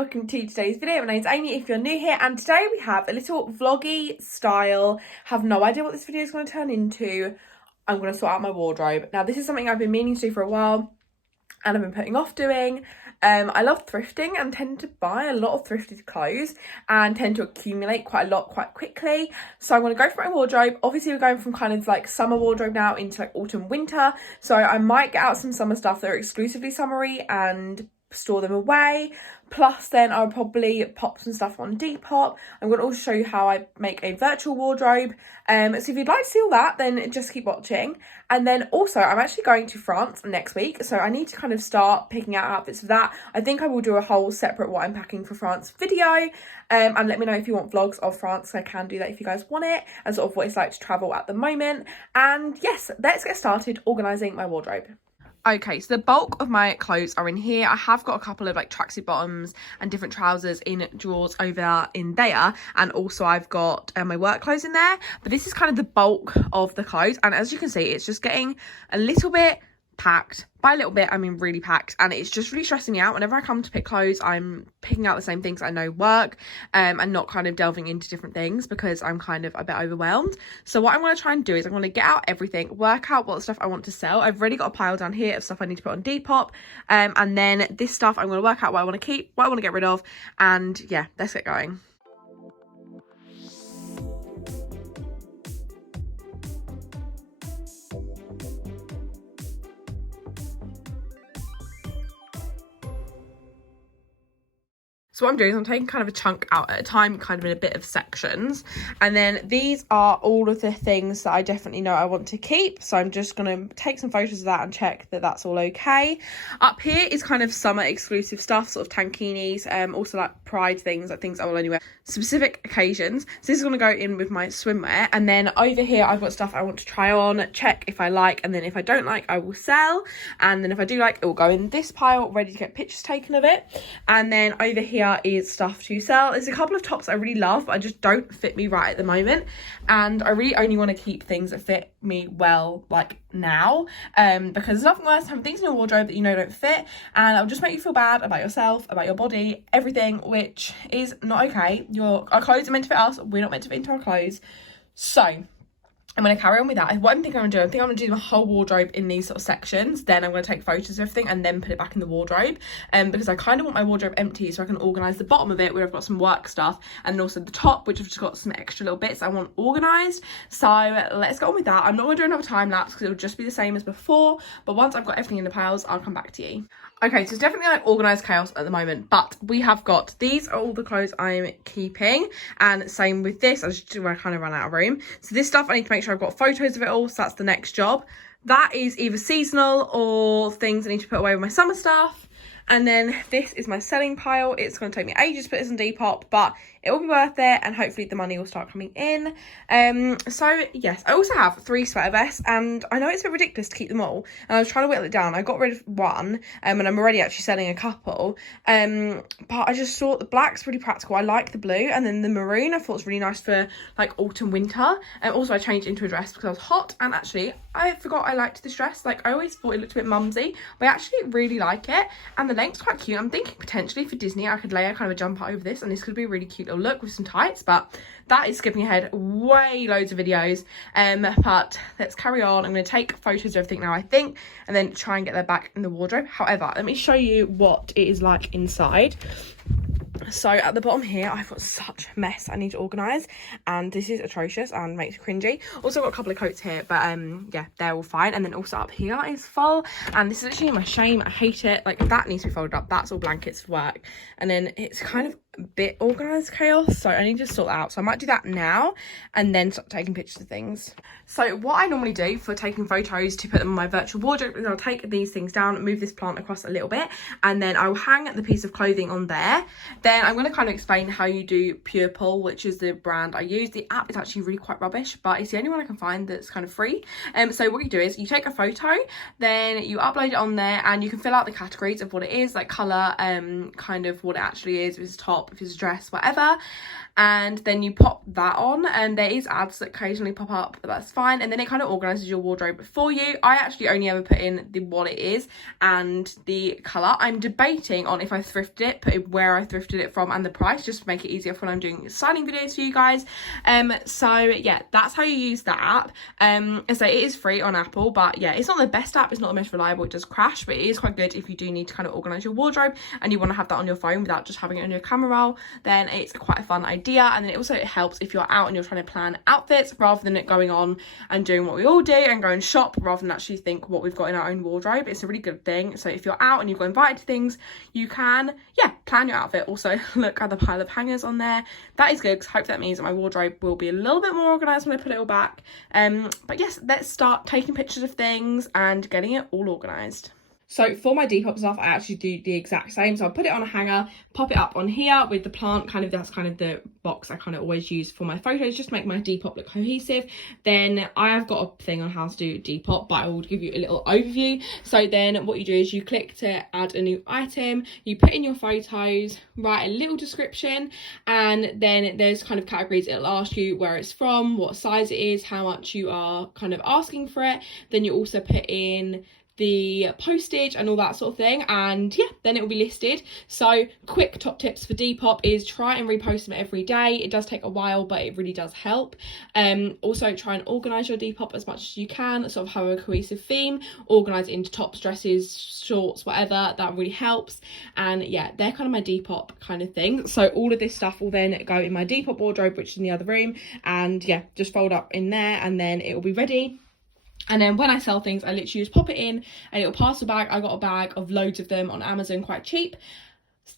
welcome to today's video. My name's Amy if you're new here, and today we have a little vloggy style. Have no idea what this video is going to turn into. I'm going to sort out my wardrobe. Now this is something I've been meaning to do for a while and I've been putting off doing. I love thrifting and tend to buy a lot of thrifted clothes and tend to accumulate quite a lot quite quickly. So I'm going to go for my wardrobe. Obviously we're going from kind of like summer wardrobe now into like autumn winter. So I might get out some summer stuff that are exclusively summery and store them away. Plus then I'll probably pop some stuff on Depop. I'm going to also show you how I make a virtual wardrobe. So if you'd like to see all that, then just keep watching. And then also I'm actually going to France next week, so I need to kind of start picking out outfits for that. I think I will do a whole separate what I'm packing for France video. And let me know if you want vlogs of France. I can do that if you guys want it, and sort of what it's like to travel at the moment. And yes, let's get started organising my wardrobe. Okay, so the bulk of my clothes are in here. I have got a couple of like tracksuit bottoms and different trousers in drawers over in there, and also I've got my work clothes in there, but this is kind of the bulk of the clothes. And as you can see, it's just getting a little bit packed. By a little bit I mean really packed, and it's just really stressing me out. Whenever I come to pick clothes, I'm picking out the same things I know work, and not kind of delving into different things because I'm kind of a bit overwhelmed. So what I'm going to try and do is I'm going to get out everything, work out what stuff I want to sell. I've already got a pile down here of stuff I need to put on Depop, and then this stuff I'm going to work out what I want to keep, what I want to get rid of, and yeah, let's get going. So what I'm doing is I'm taking kind of a chunk out at a time, kind of in a bit of sections. And then these are all of the things that I definitely know I want to keep. So I'm just going to take some photos of that and check that that's all okay. Up here is kind of summer exclusive stuff, sort of tankinis, also like pride things, like things I will only wear specific occasions. So this is going to go in with my swimwear. And then over here I've got stuff I want to try on, check if I like, and then if I don't like I will sell. And then if I do like, it will go in this pile ready to get pictures taken of it. And then over here is stuff to sell. There's a couple of tops I really love, but I just don't fit me right at the moment, and I really only want to keep things that fit me well like now, because there's nothing worse than having things in your wardrobe that you know don't fit, and it'll just make you feel bad about yourself, about your body, everything, which is not okay. Our clothes are meant to fit us, we're not meant to fit into our clothes. So I'm going to carry on with that. What I'm thinking I'm going to do, I think I'm going to do my whole wardrobe in these sort of sections. Then I'm going to take photos of everything and then put it back in the wardrobe. Because I kind of want my wardrobe empty so I can organise the bottom of it where I've got some work stuff. And then also the top, which I've just got some extra little bits I want organised. So let's go on with that. I'm not going to do another time lapse because it'll just be the same as before. But once I've got everything in the piles, I'll come back to you. Okay, so it's definitely like organised chaos at the moment, but we have got, these are all the clothes I'm keeping, and same with this. I kind of ran out of room. So this stuff I need to make sure I've got photos of it all, so that's the next job. That is either seasonal or things I need to put away with my summer stuff. And then this is my selling pile. It's going to take me ages to put this on Depop, but it will be worth it, and hopefully the money will start coming in. So yes, I also have 3 sweater vests, and I know it's a bit ridiculous to keep them all, and I was trying to whittle it down. I got rid of one, and I'm already actually selling a couple, but I just thought the black's really practical. I like the blue, and then the maroon I thought was really nice for like autumn winter. And also I changed it into a dress because I was hot, and actually I forgot I liked this dress. Like I always thought it looked a bit mumsy, but I actually really like it, and the length's quite cute. I'm thinking potentially for Disney I could layer kind of a jumper over this, and this could be a really cute little look with some tights. But that is skipping ahead way loads of videos, but let's carry on. I'm going to take photos of everything now, I think, and then try and get that back in the wardrobe. However, let me show you what it is like inside. So at the bottom here I've got such a mess I need to organise, and this is atrocious and makes it cringy. Also got a couple of coats here, but yeah, they're all fine. And then also up here is full, and this is actually my shame. I hate it. Like that needs to be folded up. That's all blankets for work, and then it's kind of a bit organised chaos, so I need to sort that out. So I might do that now and then start taking pictures of things. So what I normally do for taking photos to put them on my virtual wardrobe is I'll take these things down, move this plant across a little bit, and then I'll hang the piece of clothing on there. Then I'm going to kind of explain how you do Pure Pull, which is the brand I use. The app is actually really quite rubbish, but it's the only one I can find that's kind of free. So what you do is you take a photo, then you upload it on there, and you can fill out the categories of what it is, like colour, kind of what it actually is, if it's top, if it's a dress, whatever. and then you pop that on, and there is ads that occasionally pop up, but that's fine. And then it kind of organizes your wardrobe for you. I actually only ever put in the what it is and the color. I'm debating on if I thrifted it, put in where I thrifted it from and the price, just to make it easier for when I'm doing styling videos for you guys. So yeah, that's how you use that app. So it is free on Apple, but yeah, it's not the best app, it's not the most reliable, it does crash, but it is quite good if you do need to kind of organize your wardrobe and you want to have that on your phone without just having it on your camera roll. Then it's quite a fun idea. And then it helps if you're out and you're trying to plan outfits, rather than it going on and doing what we all do and go and shop, rather than actually think what we've got in our own wardrobe. It's a really good thing. So if you're out and you've got invited to things, you can plan your outfit. Also look at the pile of hangers on there. That is good, because I hope that means that my wardrobe will be a little bit more organized when I put it all back. But yes, let's start taking pictures of things and getting it all organized. So for my Depop stuff, I actually do the exact same. So I'll put it on a hanger, pop it up on here with the plant, that's kind of the box I kind of always use for my photos, just to make my Depop look cohesive. Then I have got a thing on how to do Depop, but I will give you a little overview. So then what you do is you click to add a new item, you put in your photos, write a little description, and then there's kind of categories. It'll ask you where it's from, what size it is, how much you are kind of asking for it. Then you also put in the postage and all that sort of thing, and yeah, then it will be listed. So quick top tips for Depop is try and repost them every day. It does take a while, but it really does help. Also try and organize your Depop as much as you can, sort of have a cohesive theme, organize it into tops, dresses, shorts, whatever. That really helps. And yeah, they're kind of my Depop kind of thing. So all of this stuff will then go in my Depop wardrobe, which is in the other room, and yeah, just fold up in there, and then it will be ready. And then when I sell things, I literally just pop it in and it'll pass the bag. I got a bag of loads of them on Amazon, quite cheap.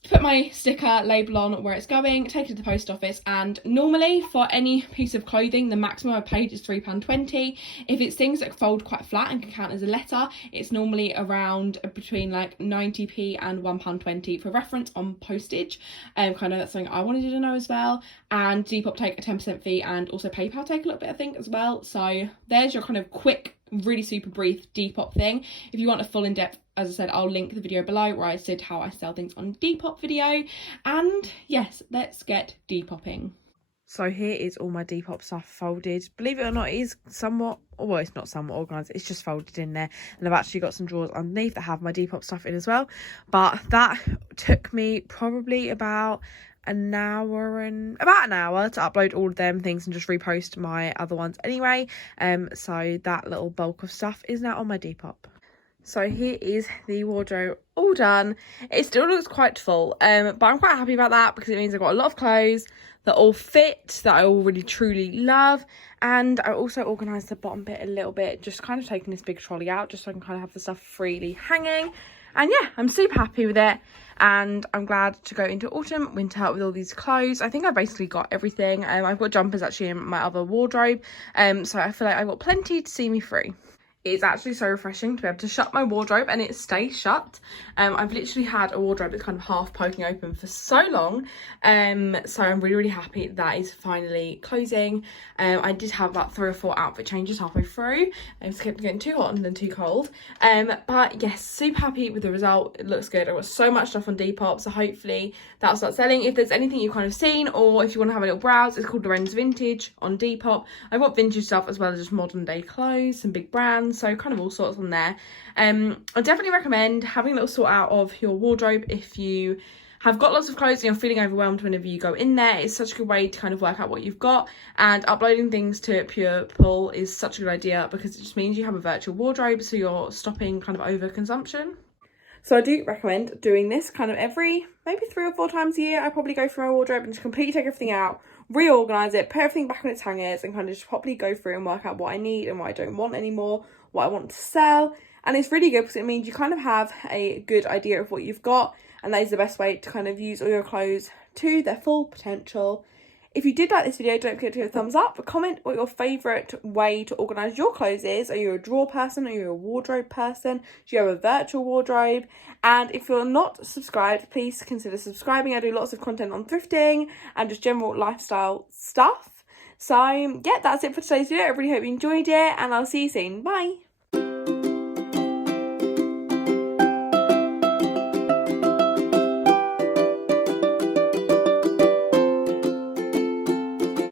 Put my sticker label on where it's going, take it to the post office, and normally for any piece of clothing the maximum I paid is £3.20. If it's things that fold quite flat and can count as a letter, it's normally around between like 90p and £1.20 for reference on postage. Kind of that's something I wanted you to know as well. And Depop take a 10% fee, and also PayPal take a little bit, I think, as well. So there's your kind of quick, really super brief Depop thing. If you want a full in-depth, as I said, I'll link the video below where I said how I sell things on Depop video. And yes, let's get Depopping. So here is all my Depop stuff folded. Believe it or not, it is somewhat, well, it's not somewhat organised, it's just folded in there. And I've actually got some drawers underneath that have my Depop stuff in as well. But that took me probably about an hour to upload all of them things and just repost my other ones anyway. So that little bulk of stuff is now on my Depop. So here is the wardrobe all done. It still looks quite full, but I'm quite happy about that, because it means I've got a lot of clothes that all fit, that I all really truly love. And I also organised the bottom bit a little bit, just kind of taking this big trolley out just so I can kind of have the stuff freely hanging. And yeah, I'm super happy with it, and I'm glad to go into autumn, winter with all these clothes. I think I basically got everything. I've got jumpers actually in my other wardrobe, so I feel like I've got plenty to see me through. It's actually so refreshing to be able to shut my wardrobe and it stays shut. I've literally had a wardrobe that's kind of half poking open for so long. So I'm really, really happy that is finally closing. I did have about 3 or 4 outfit changes halfway through. It's kept getting too hot and then too cold. But yes, super happy with the result. It looks good. I've got so much stuff on Depop, so hopefully that'll start selling. If there's anything you've kind of seen, or if you want to have a little browse, it's called Lorenz Vintage on Depop. I've got vintage stuff as well as just modern day clothes, some big brands, so kind of all sorts on there. I definitely recommend having a little sort out of your wardrobe if you have got lots of clothes and you're feeling overwhelmed whenever you go in there. It's such a good way to kind of work out what you've got, and uploading things to Pure Pull is such a good idea, because it just means you have a virtual wardrobe, so you're stopping kind of overconsumption. So I do recommend doing this kind of every maybe 3 or 4 times a year. I probably go through my wardrobe and just completely take everything out, reorganise it, put everything back on its hangers, and kind of just properly go through and work out what I need and what I don't want anymore, what I want to sell. And it's really good because it means you kind of have a good idea of what you've got, and that is the best way to kind of use all your clothes to their full potential. If you did like this video, don't forget to give it a thumbs up. Comment what your favourite way to organise your clothes is. Are you a drawer person? Are you a wardrobe person? Do you have a virtual wardrobe? And if you're not subscribed, please consider subscribing. I do lots of content on thrifting and just general lifestyle stuff. So yeah, that's it for today's video. I really hope you enjoyed it, and I'll see you soon. Bye.